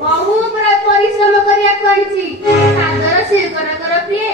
बहु परिश्रम कर सिर कर प्रिय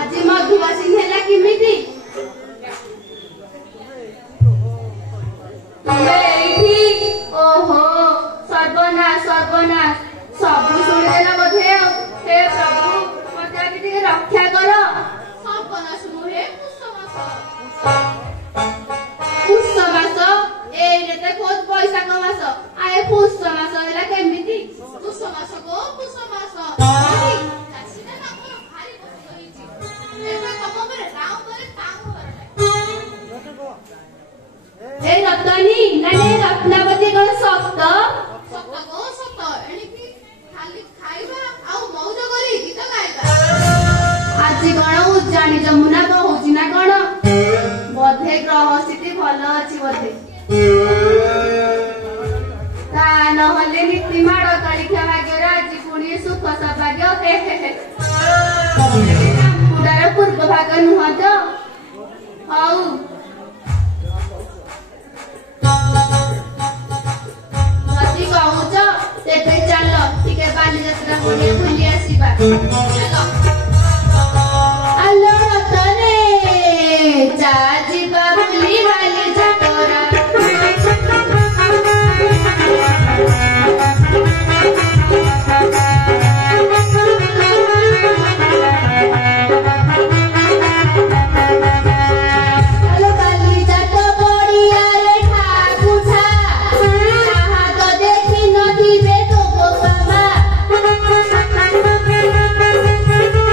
आज मधुवासिनी है किमिति ओहो सर्वनाश सर्वनाश सब शुणिदेला बोधे हे प्रभु मत रक्षा कर सर्वनाश नुहे पुष्य मास एते बहुत पैसा कमास आए पुष्य मास है केमिति पुष्य मास को पुष्य मास रत्नी नानी रत्नावती कौन सप्त सप्त को सप्त एनिकी खाली खाइबा आ मौज करी गीत गाइबा आज कोन उज्जानी जमुना बहुची ना कोन बोधे ग्रह स्थिति भलो अछि बोधे ता नहले नीति माड़ कालिखा भाग्य आज पुणी सुख सौभाग्य हे हे मुडार पूर्व भाग नुह तो हऊ कहुच तेबे चल टिके बालीयात्रा कोने भूली आसीबा चलो आलो रतने जा जीवा भूली बाली जातरा Thank you.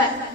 ଯିବା।